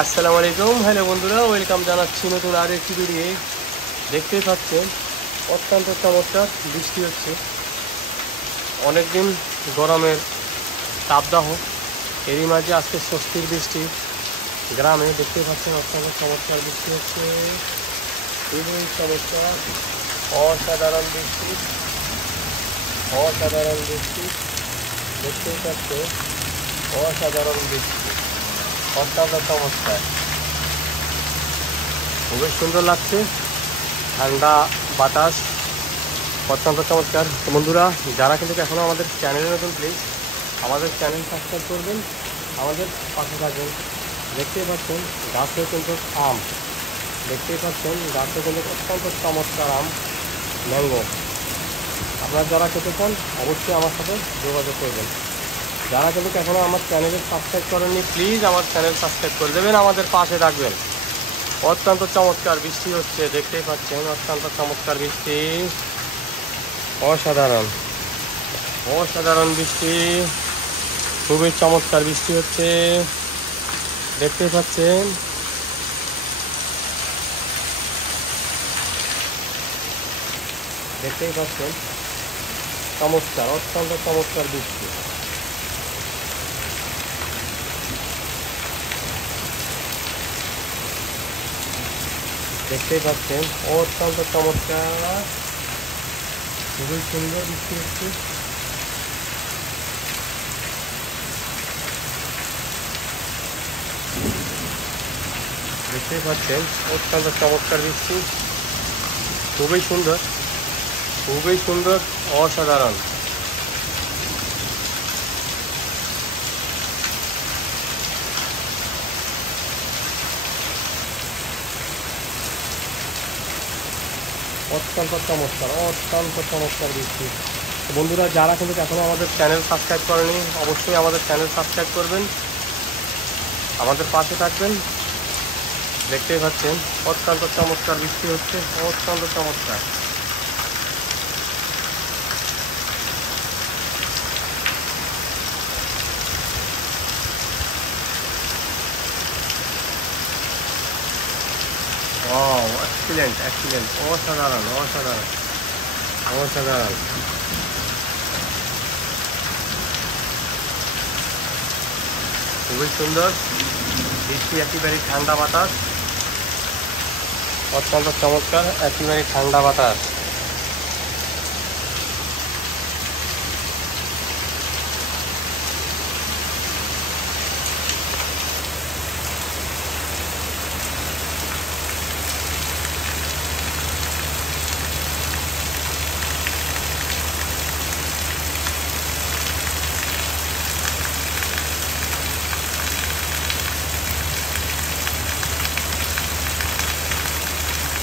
আসসালামু আলাইকুম। হ্যালো বন্ধুরা, ওয়েলকাম জানাচ্ছি নতুন আর একটি ভিডিও। দেখতেই পাচ্ছেন অত্যন্ত চমৎকার বৃষ্টি হচ্ছে। অনেকদিন গরমের তাপদাহ, এরই মাঝে আজকে স্বস্তির বৃষ্টি গ্রামে। দেখতেই পাচ্ছেন অত্যন্ত চমৎকার বৃষ্টি হচ্ছে, খুবই চমৎকার, অসাধারণ বৃষ্টি, অসাধারণ বৃষ্টি। দেখতেই পাচ্ছেন অসাধারণ বৃষ্টি, অত্যন্ত চমৎকার, খুবই সুন্দর লাগছে। ঠান্ডা বাতাস, অত্যন্ত চমৎকার। বন্ধুরা, যারা কিন্তু এখনও আমাদের চ্যানেলে নতুন, প্লিজ আমাদের চ্যানেল সাবস্ক্রাইব করবেন, আমাদের পাশে থাকবেন। দেখতেই পাচ্ছেন গাছে কিন্তু আম, দেখতেই পাচ্ছেন গাছে কিন্তু অত্যন্ত চমৎকার আম, ম্যাঙ্গো। আপনারা যারা খেতে চান অবশ্যই আমার সাথে যোগাযোগ করবেন। যারা কিন্তু এখনও আমার চ্যানেলে সাবস্ক্রাইব করেননি, প্লিজ আমার চ্যানেল সাবস্ক্রাইব করে দেবেন, আমাদের পাশে থাকবেন। অত্যন্ত চমৎকার বৃষ্টি হচ্ছে, দেখতেই পাচ্ছেন অত্যন্ত চমৎকার বৃষ্টি, অসাধারণ অসাধারণ বৃষ্টি, খুবই চমৎকার বৃষ্টি হচ্ছে। দেখতেই পাচ্ছেন দেখতেই পাচ্ছেন চমৎকার, অত্যন্ত চমৎকার বৃষ্টি। দেখতেই পাচ্ছেন অত্যন্ত চমৎকার, খুবই সুন্দর বৃষ্টি হচ্ছে। দেখতেই পাচ্ছেন অত্যন্ত চমৎকার বৃষ্টি, খুবই সুন্দর, খুবই সুন্দর, অসাধারণ। অত্যন্ত চমৎকার, অত্যন্ত চমৎকার বৃষ্টি। বন্ধুরা, যারা কিন্তু এখনও আমাদের চ্যানেল সাবস্ক্রাইব করেনি, অবশ্যই আমাদের চ্যানেল সাবস্ক্রাইব করবেন, আমাদের পাশে থাকবেন। দেখতেই পাচ্ছেন অত্যন্ত চমৎকার বৃষ্টি হচ্ছে, অত্যন্ত চমৎকার। ওয়াও, এক্সিলেন্ট এক্সিলেন্ট, অসাধারণ অসাধারণ অসাধারণ। খুবই সুন্দর বৃষ্টি, একেবারে ঠান্ডা বাতাস, অত্যন্ত চমৎকার, একেবারে ঠান্ডা বাতাস।